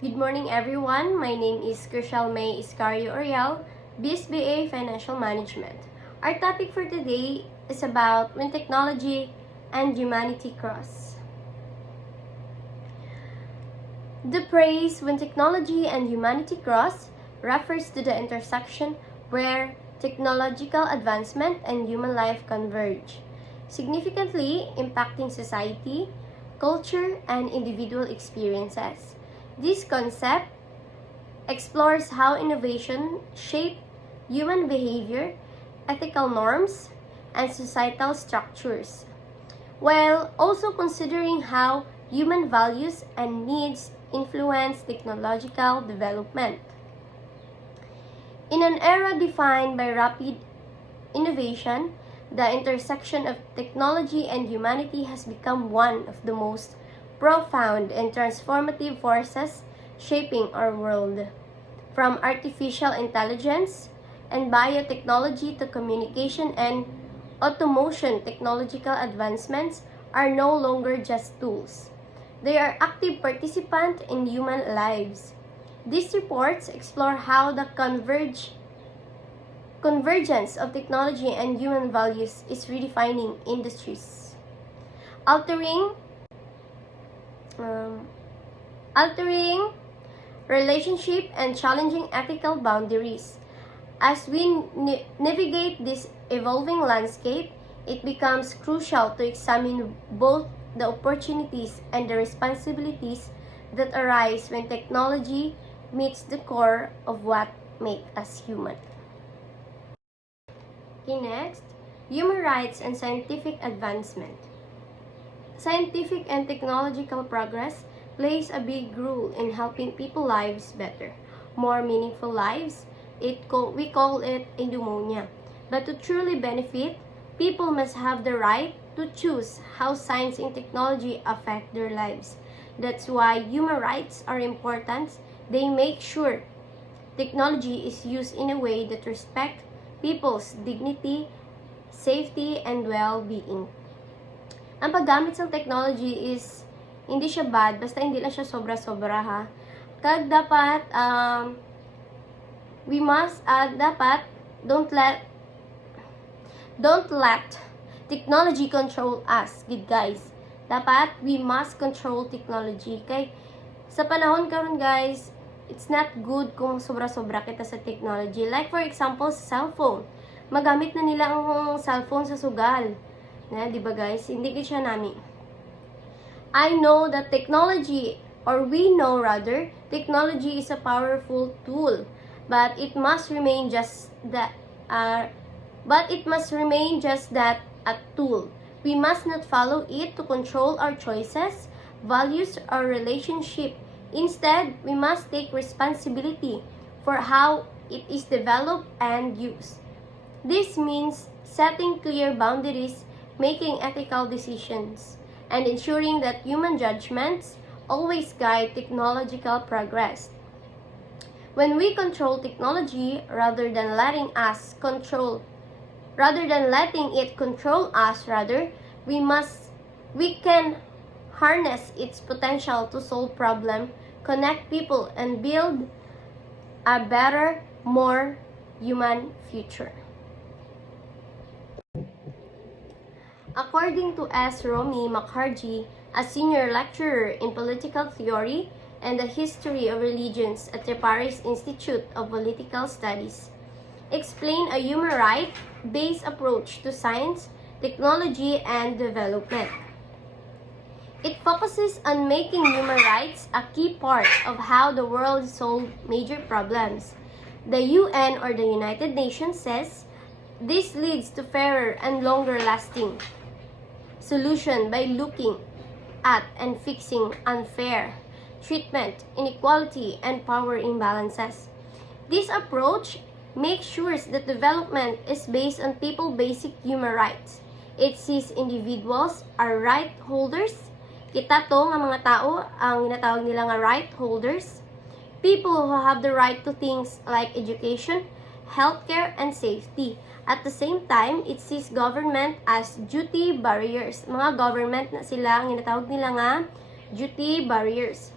Good morning, everyone. My name is Kershal May Iscario Oriel, BSBA Financial Management. Our topic for today is about when technology and humanity cross. The phrase "when technology and humanity cross" refers to the intersection where technological advancement and human life converge, significantly impacting society, culture, and individual experiences. This concept explores how innovation shapes human behavior, ethical norms, and societal structures, while also considering how human values and needs influence technological development. In an era defined by rapid innovation, the intersection of technology and humanity has become one of the most profound and transformative forces shaping our world. From artificial intelligence and biotechnology to communication and automation, technological advancements are no longer just tools. They are active participants in human lives. These reports explore how the convergence of technology and human values is redefining industries, altering altering relationship and challenging ethical boundaries. As we navigate this evolving landscape, it becomes crucial to examine both the opportunities and the responsibilities that arise when technology meets the core of what makes us human. Okay, next, human rights and scientific advancement. Scientific and technological progress plays a big role in helping people's lives better, more meaningful lives. We call it eudaimonia. But to truly benefit, people must have the right to choose how science and technology affect their lives. That's why human rights are important. They make sure technology is used in a way that respects people's dignity, safety, and well-being. Ang paggamit sa technology is hindi siya bad, basta hindi lang siya sobra-sobra ha. Kag dapat dapat don't let technology control us, good guys. Dapat we must control technology. Kay sa panahon karon guys, it's not good kung sobra-sobra kita sa technology. Like for example, sa cellphone. Magamit na nila ang cellphone sa sugal. Na, di ba guys? Hindi ko siya nami. I know that technology, or we know rather, technology is a powerful tool, but it must remain just that. A tool. We must not follow it to control our choices, values, or relationship. Instead, we must take responsibility for how it is developed and used. This means setting clear boundaries, making ethical decisions, and ensuring that human judgments always guide technological progress. When we control technology rather than letting it control us, we can harness its potential to solve problems, connect people, and build a better, more human future. According to S. Romy Mukherjee, a senior lecturer in political theory and the history of religions at the Paris Institute of Political Studies, explain a human right-based approach to science, technology, and development. It focuses on making human rights a key part of how the world solves major problems. The UN, or the United Nations, says this leads to fairer and longer-lasting solution by looking at and fixing unfair treatment, inequality, and power imbalances. This approach makes sure that development is based on people's basic human rights. It sees individuals are right holders. Kita to nga mga tao, ang ginatawag nila nga right holders. People who have the right to things like education, healthcare, and safety. At the same time, it sees government as duty barriers. Mga government na sila, ang inatawag nila nga duty barriers.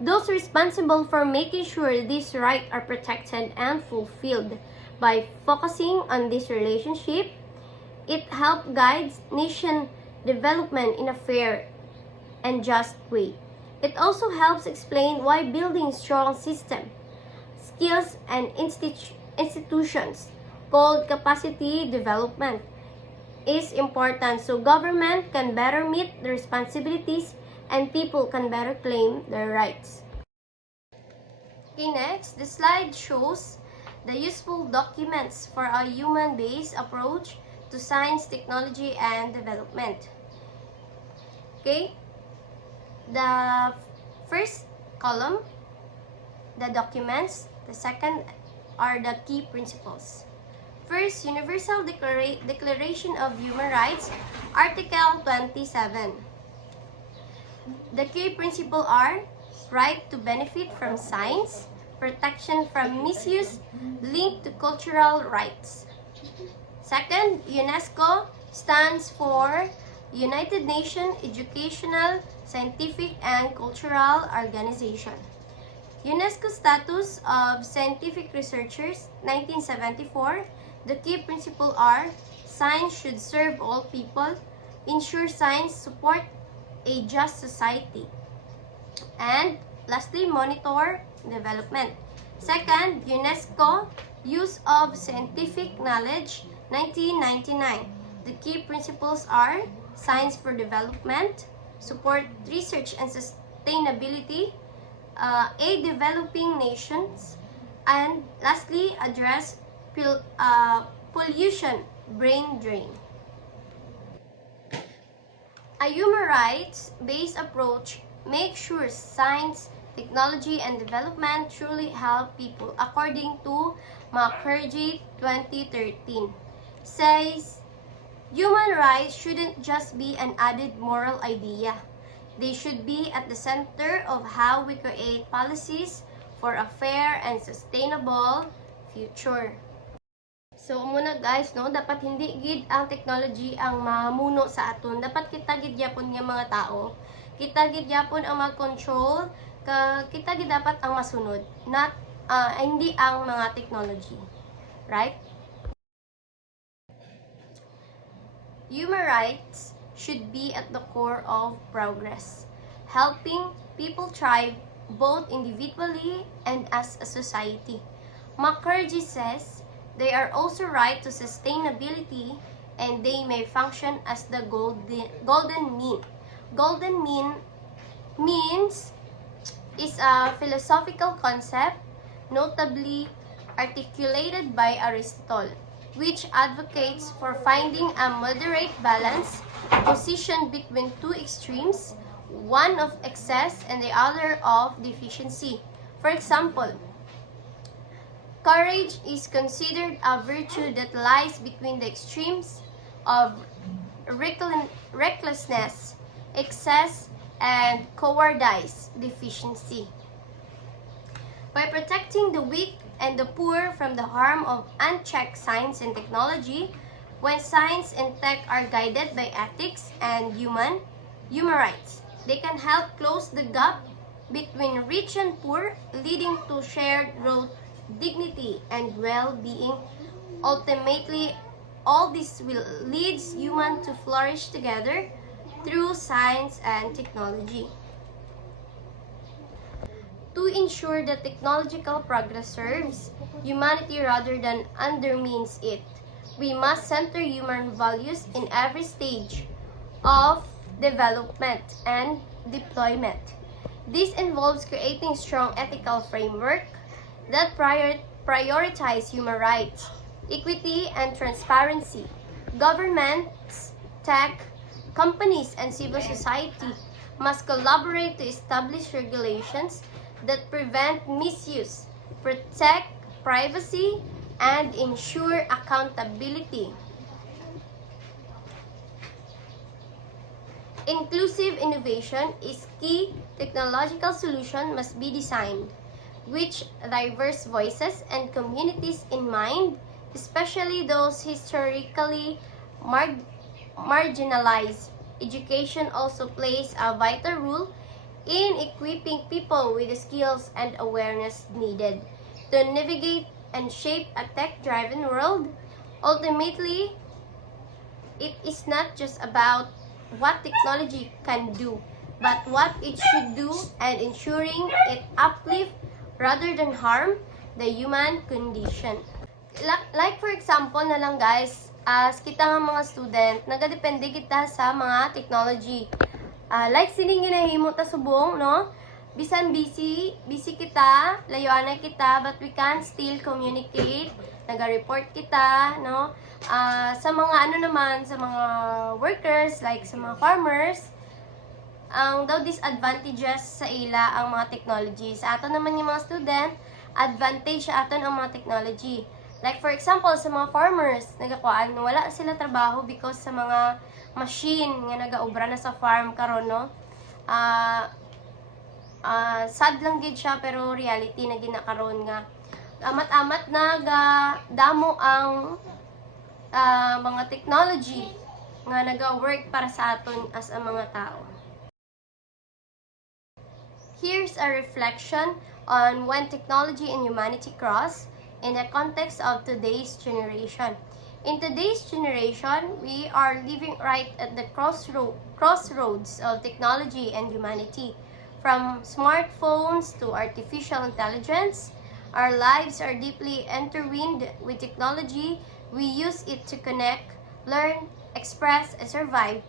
Those responsible for making sure these rights are protected and fulfilled. By focusing on this relationship, it helps guide nation development in a fair and just way. It also helps explain why building strong system, skills, and institutions called capacity development is important so government can better meet the responsibilities and people can better claim their rights. Okay, next, the slide shows the useful documents for a human-based approach to science, technology, and development. Okay, the first column, the documents, the second are the key principles. First, Universal Declaration of Human Rights, Article 27. The key principles are right to benefit from science, protection from misuse, linked to cultural rights. Second, UNESCO stands for United Nations Educational, Scientific, and Cultural Organization. UNESCO status of scientific researchers, 1974. The key principles are science should serve all people, ensure science support a just society, and lastly, monitor development. Second, UNESCO use of scientific knowledge, 1999. The key principles are science for development, support research and sustainability, aid developing nations, and lastly, address pollution, brain drain. A human rights-based approach makes sure science, technology, and development truly help people, according to Mukherjee 2013. Says, human rights shouldn't just be an added moral idea. They should be at the center of how we create policies for a fair and sustainable future. So muna guys, no, dapat hindi gid ang technology ang mamuno sa aton. Dapat kita gid gyapon nga mga tao. Kita gid gyapon ang mag-control, kita gid dapat ang masunod, not hindi ang mga technology. Right? Human rights should be at the core of progress, helping people thrive both individually and as a society. Mukherjee says, they are also right to sustainability and they may function as the golden mean. Golden mean means is a philosophical concept notably articulated by Aristotle, which advocates for finding a moderate balance positioned between two extremes, one of excess and the other of deficiency. For example, courage is considered a virtue that lies between the extremes of recklessness, excess, and cowardice, deficiency. By protecting the weak and the poor from the harm of unchecked science and technology, when science and tech are guided by ethics and human rights, they can help close the gap between rich and poor, leading to shared growth, dignity, and well-being. Ultimately, all this will lead humans to flourish together through science and technology. To ensure that technological progress serves humanity rather than undermines it, we must center human values in every stage of development and deployment. This involves creating strong ethical framework that prioritize human rights, equity, and transparency. Governments, tech, companies, and civil society must collaborate to establish regulations that prevent misuse, protect privacy, and ensure accountability. Inclusive innovation is key. Technological solutions must be designed with diverse voices and communities in mind, especially those historically marginalized. Education also plays a vital role in equipping people with the skills and awareness needed to navigate and shape a tech-driven world. Ultimately, it is not just about what technology can do, but what it should do and ensuring it uplift rather than harm the human condition. Like for example na lang guys, as kita nga mga student, nagadepende kita sa mga technology. Like sining ginahimo ta subong, no? Bisan busy kita, layuan kita, but we can still communicate, naga-report kita, no? Sa mga ano naman, sa mga workers, like sa mga farmers, ang daw disadvantages sa ila ang mga technology. Sa ato naman yung mga student, advantage sa aton ang mga technology. Like for example, sa mga farmers, nagakuan, wala sila trabaho because sa mga machine nga nagaobra na sa farm karon, no? Sad lang gid siya pero reality na ginakaroon nga amat-amat na damo ang mga technology nga naga-work para sa aton as ang mga tao. Here's a reflection on when technology and humanity cross in the context of today's generation. In today's generation, we are living right at the crossroads of technology and humanity. From smartphones to artificial intelligence, our lives are deeply intertwined with technology. We use it to connect, learn, express, and survive.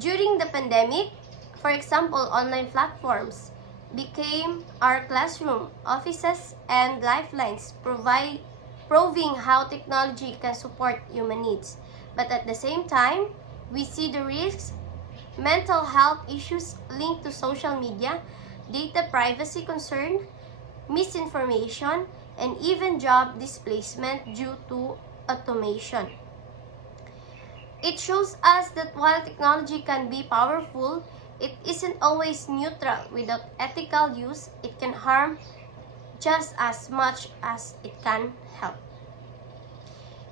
During the pandemic, for example, online platforms became our classroom, offices, and lifelines, proving how technology can support human needs. But at the same time, we see the risks, mental health issues linked to social media, data privacy concern, misinformation, and even job displacement due to automation. It shows us that while technology can be powerful, it isn't always neutral. Without ethical use, it can harm just as much as it can help.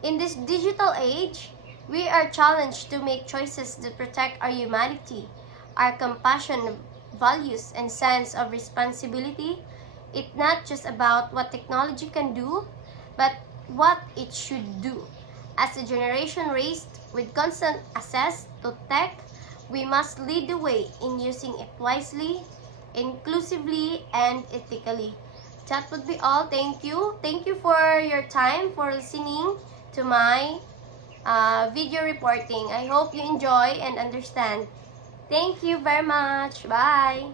In this digital age, we are challenged to make choices that protect our humanity, our compassion, values, and sense of responsibility. It's not just about what technology can do, but what it should do. As a generation raised with constant access to tech, we must lead the way in using it wisely, inclusively, and ethically. That would be all. Thank you. Thank you for your time, for listening to my video reporting. I hope you enjoy and understand. Thank you very much. Bye.